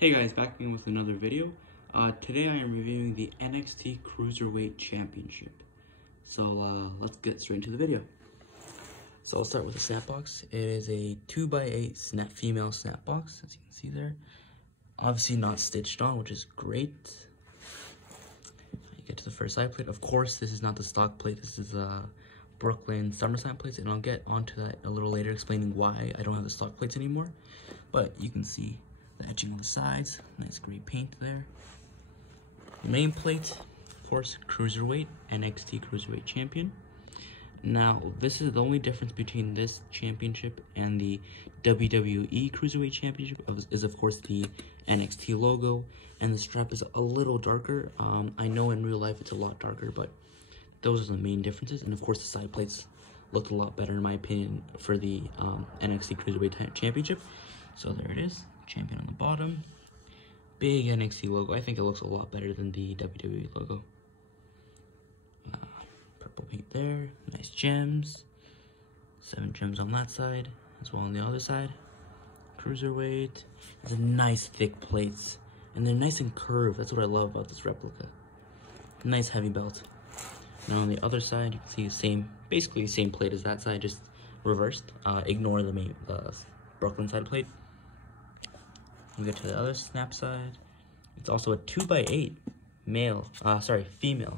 Hey guys, back again with another video. Today I am reviewing the NXT Cruiserweight Championship. So let's get straight into the video. So I'll start with the snap box. It is a 2x8 female snap box, as you can see there. Obviously not stitched on, which is great. You get to the first side plate. Of course, this is not the stock plate. This is Brooklyn SummerSlam plates, and I'll get onto that a little later, explaining why I don't have the stock plates anymore. But you can see the etching on the sides, nice gray paint there. The main plate, of course, Cruiserweight, NXT Cruiserweight Champion. Now, this is the only difference between this championship and the WWE Cruiserweight Championship is of course the NXT logo, and the strap is a little darker. I know in real life it's a lot darker, but those are the main differences. And of course the side plates looked a lot better in my opinion for the NXT Cruiserweight Championship. So there it is. Champion on the bottom, big NXT logo. I think it looks a lot better than the WWE logo. Purple paint there, nice gems, 7 gems on that side as well on the other side. Cruiserweight, it's a nice thick plates, and they're nice and curved. That's what I love about this replica. Nice heavy belt. Now on the other side, you can see the same, basically the same plate as that side, just reversed. Ignore the main Brooklyn side plate. We get to the other snap side. It's also a 2x8 female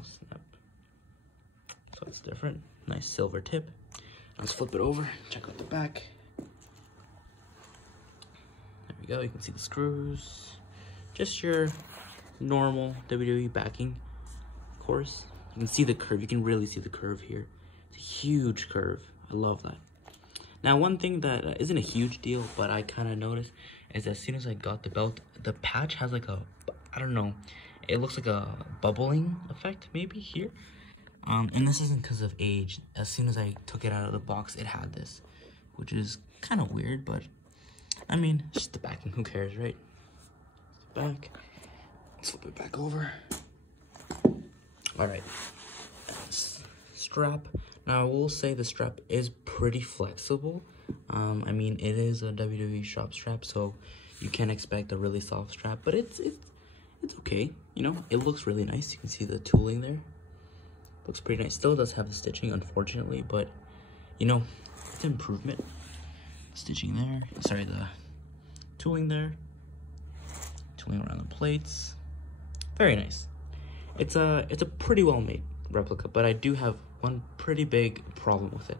snap. So it's different. Nice silver tip. Let's flip it over. Check out the back. There we go. You can see the screws. Just your normal WWE backing, of course. You can see the curve. You can really see the curve here. It's a huge curve. I love that. Now, one thing that isn't a huge deal, but I kind of noticed, is as soon as I got the belt, the patch has like a, I don't know, it looks like a bubbling effect maybe here. And this isn't because of age. As soon as I took it out of the box, it had this, which is kind of weird, but I mean, it's just the backing, who cares, right? Back. Let's flip it back over. All right. Strap. Now, I will say the strap is pretty flexible. I mean, it is a WWE shop strap, so you can expect a really soft strap, but it's okay. You know, it looks really nice. You can see the tooling there. Looks pretty nice. Still does have the stitching, unfortunately, but, you know, it's an improvement. Stitching there. Sorry, the tooling there. Tooling around the plates. Very nice. It's a pretty well-made replica, but I do have one pretty big problem with it.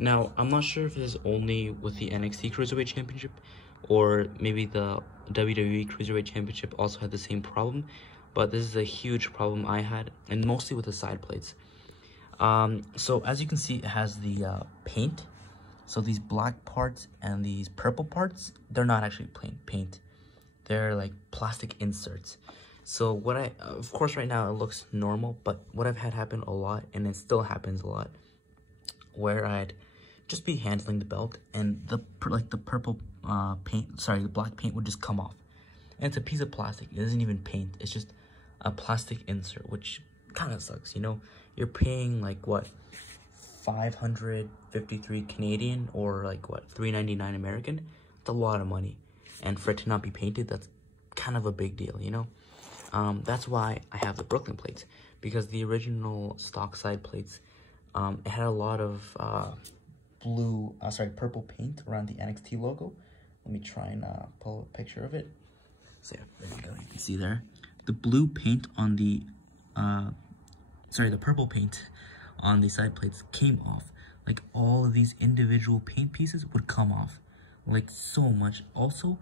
Now, I'm not sure if this is only with the NXT Cruiserweight Championship, or maybe the WWE Cruiserweight Championship also had the same problem, but this is a huge problem I had, and mostly with the side plates. So as you can see, it has the paint. So these black parts and these purple parts, they're not actually plain paint. They're like plastic inserts. So what of course right now it looks normal, but what I've had happen a lot, and it still happens a lot, where I'd just be handling the belt and the purple paint, sorry, the black paint would just come off. And it's a piece of plastic. It isn't even paint. It's just a plastic insert, which kind of sucks, you know? You're paying like what, 553 Canadian, or like what, 399 American? It's a lot of money. And for it to not be painted, that's kind of a big deal, you know? That's why I have the Brooklyn plates, because the original stock side plates, it had a lot of purple paint around the NXT logo. Let me try and pull a picture of it. So yeah, there you go. You can see there the blue paint on the the purple paint on the side plates came off. Like all of these individual paint pieces would come off, like so much. Also,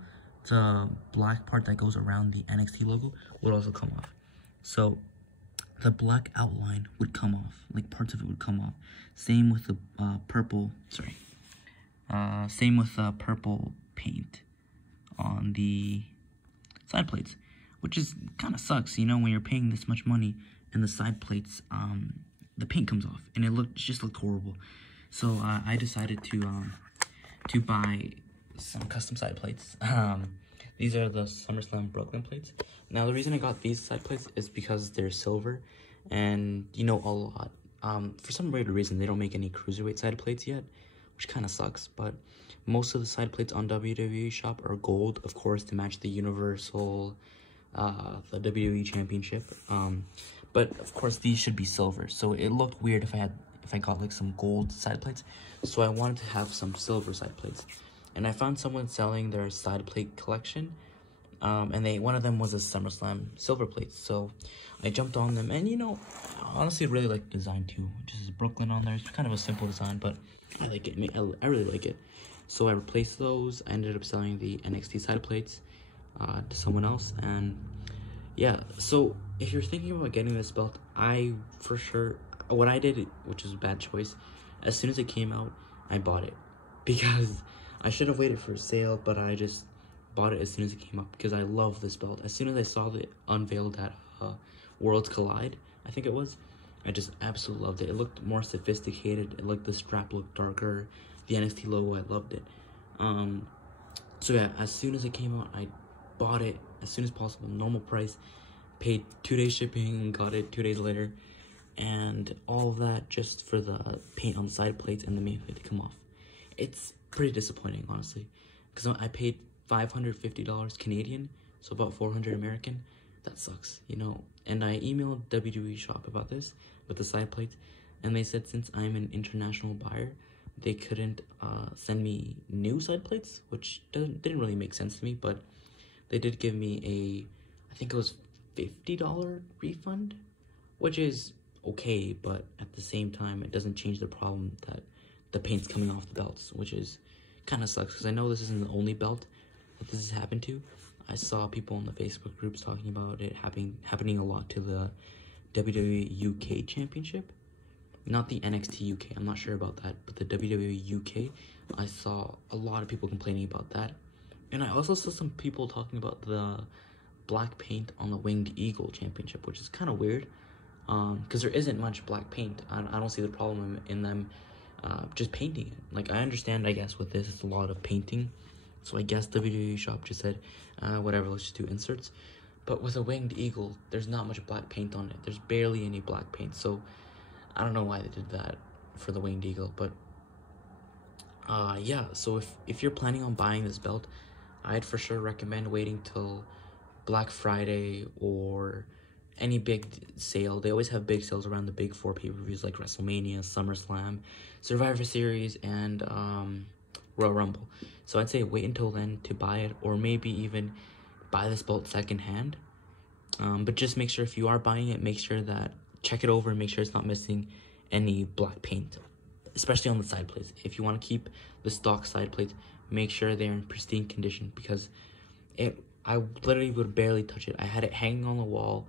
the black part that goes around the NXT logo would also come off. So the black outline would come off, like parts of it would come off. Same with the purple paint on the side plates, which is kind of sucks, you know, when you're paying this much money and the side plates, the paint comes off, and it just looked horrible. So I decided to buy some custom side plates. These are the SummerSlam Brooklyn plates. Now, the reason I got these side plates is because they're silver, and, you know, a lot. For some weird reason, they don't make any Cruiserweight side plates yet, which kind of sucks. But most of the side plates on WWE Shop are gold, of course, to match the Universal, the WWE Championship. But of course these should be silver. So it looked weird if I got like some gold side plates. So I wanted to have some silver side plates, and I found someone selling their side plate collection. And one of them was a SummerSlam silver plate. So I jumped on them, and I honestly really like the design too. Just Brooklyn on there. It's kind of a simple design, but I like it. I really like it. So I replaced those. I ended up selling the NXT side plates to someone else, and yeah. So if you're thinking about getting this belt, what I did, which is a bad choice, as soon as it came out, I bought it, because I should have waited for a sale, but I just bought it as soon as it came up because I love this belt. As soon as I saw it unveiled at Worlds Collide, I think it was, I just absolutely loved it. It looked more sophisticated. The strap looked darker. The NXT logo, I loved it. So yeah, as soon as it came out, I bought it as soon as possible, normal price, paid 2 days shipping, and got it 2 days later, and all of that just for the paint on the side plates and the main plate to come off. It's pretty disappointing, honestly, because I paid $550 Canadian, so about 400 American. That sucks, and I emailed WWE Shop about this with the side plates, and they said since I'm an international buyer, they couldn't send me new side plates, which didn't really make sense to me, but they did give me I think it was $50 refund, which is okay, but at the same time, it doesn't change the problem that the paint's coming off the belts, which is kind of sucks, because I know this isn't the only belt that this has happened to. I saw people in the Facebook groups talking about it happening a lot to the WWE UK Championship. Not the NXT UK, I'm not sure about that, but the WWE UK, I saw a lot of people complaining about that. And I also saw some people talking about the black paint on the Winged Eagle Championship, which is kind of weird, because there isn't much black paint. I don't see the problem in them just painting it. Like, I understand, I guess, with this, it's a lot of painting. So I guess WWE Shop just said, whatever, let's just do inserts. But with a Winged Eagle, there's not much black paint on it. There's barely any black paint. So I don't know why they did that for the Winged Eagle. But yeah, so if you're planning on buying this belt, I'd for sure recommend waiting till Black Friday or any big sale. They always have big sales around the big 4 pay-per-views like WrestleMania, SummerSlam, Survivor Series, and Royal Rumble. So I'd say wait until then to buy it, or maybe even buy this belt secondhand. But just make sure if you are buying it, check it over and make sure it's not missing any black paint, especially on the side plates. If you want to keep the stock side plates, make sure they're in pristine condition, because I literally would barely touch it. I had it hanging on the wall.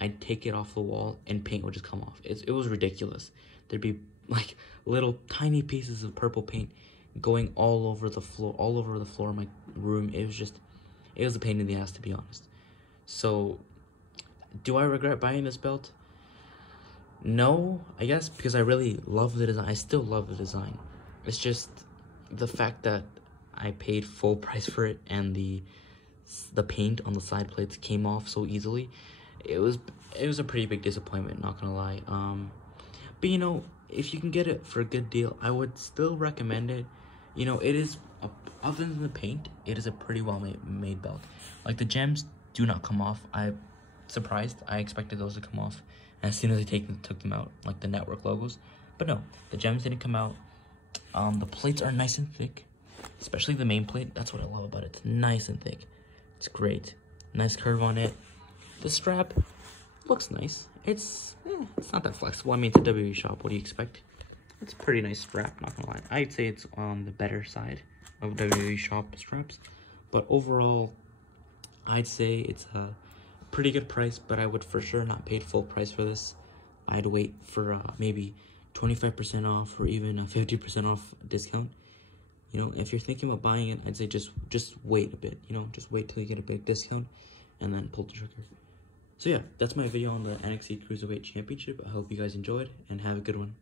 I'd take it off the wall and paint would just come off. It was ridiculous. There'd be like little tiny pieces of purple paint going all over the floor of my room. It was a pain in the ass, to be honest. So do I regret buying this belt? No, I guess, because I really love the design. I still love the design. It's just the fact that I paid full price for it and the paint on the side plates came off so easily. It was a pretty big disappointment, not gonna lie. But if you can get it for a good deal, I would still recommend it. It is, other than the paint, it is a pretty well made belt. Like, the gems do not come off. I'm surprised. I expected those to come off as soon as I took them out, like the network logos. But no, the gems didn't come out. The plates are nice and thick, especially the main plate. That's what I love about it. It's nice and thick. It's great. Nice curve on it. The strap looks nice. It's not that flexible. I mean, it's a WWE Shop. What do you expect? It's a pretty nice strap, not gonna lie. I'd say it's on the better side of WWE Shop straps. But overall, I'd say it's a pretty good price, but I would for sure not pay full price for this. I'd wait for maybe 25% off or even a 50% off discount. If you're thinking about buying it, I'd say just wait a bit. Just wait till you get a big discount and then pull the trigger. So yeah, that's my video on the NXT Cruiserweight Championship. I hope you guys enjoyed and have a good one.